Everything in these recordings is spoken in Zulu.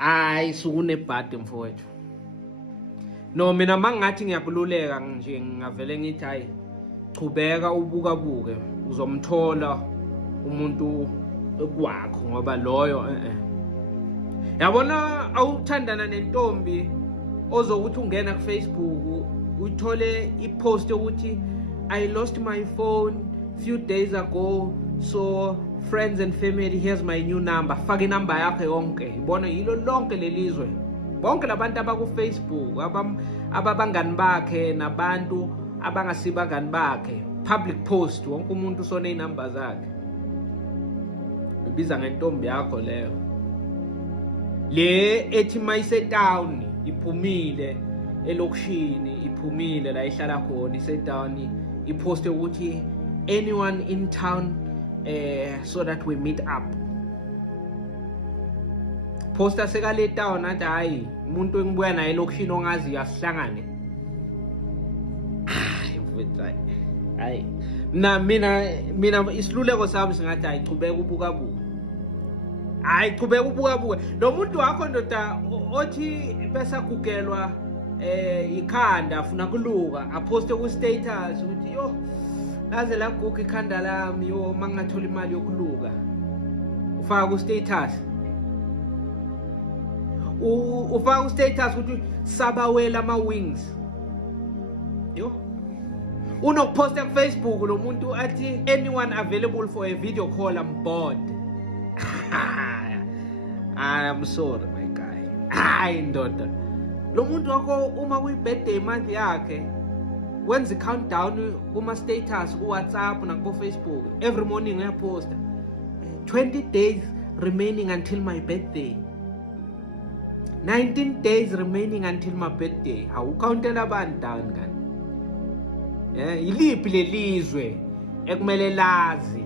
Hayi sukunebhadi mfowethu. No mina mangathi ngiyakululeka nje ngavele ngithi hayi chubeka ubukabuke uzomthola umuntu kwakho ngoba loyo yabona awuthandana nentombi ozokuthi ungena ku Facebook uthole ipost ukuthi I lost my phone few days ago, so friends and family, here's my new number. Faka inamba yakho yonke. Ibona yilo lonke lelizwe. Bonke labantu abaku Facebook, ababangani bakhe nabantu abangasibangani bakhe. Public post, wonke umuntu usone inamba zakhe. Ubiza ngentombi yakho leyo. Le ethi mayise town iphumile elokishini, iphumile la ihlala khona ise town, iposte ukuthi anyone in town so that we meet up. Posta sekale town athi hayi umuntu engibuya naye lokishini ongazi asihlangane. Hayi mina isiluleko sami singathi hayi chubeka ubukabuka. Hayi chubeka ubukabuka. Lo muntu wakho ndoda othi besagugelwa ikhanda afuna kuluka aposte ku status ukuthi yo laze laguga ikhanda lami yo mangathola imali yokuluka ufaka ku status ufaka ku status ukuthi sabawela ama wings yo unokuposta ku Facebook lo muntu athi anyone available for a video call, I'm bored. I'm sorry my guy. Hayi ndoda lo muntu wakho uma kuyi birthday month yakhe wenza countdown kuma status ku WhatsApp na ku Facebook every morning uyaposta 20 days remaining until my birthday, 19 days remaining until my birthday. How countela abantu down kan iliphi lelizwe ekumele lazi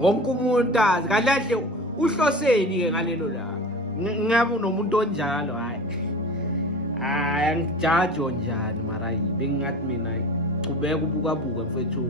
wonke umuntu azi kalahle uhloseni ke ngalelo la ngabe unomuntu onjalo hayi angijaji njani mara bengingathi mina chubeka ubukabuka mfethu.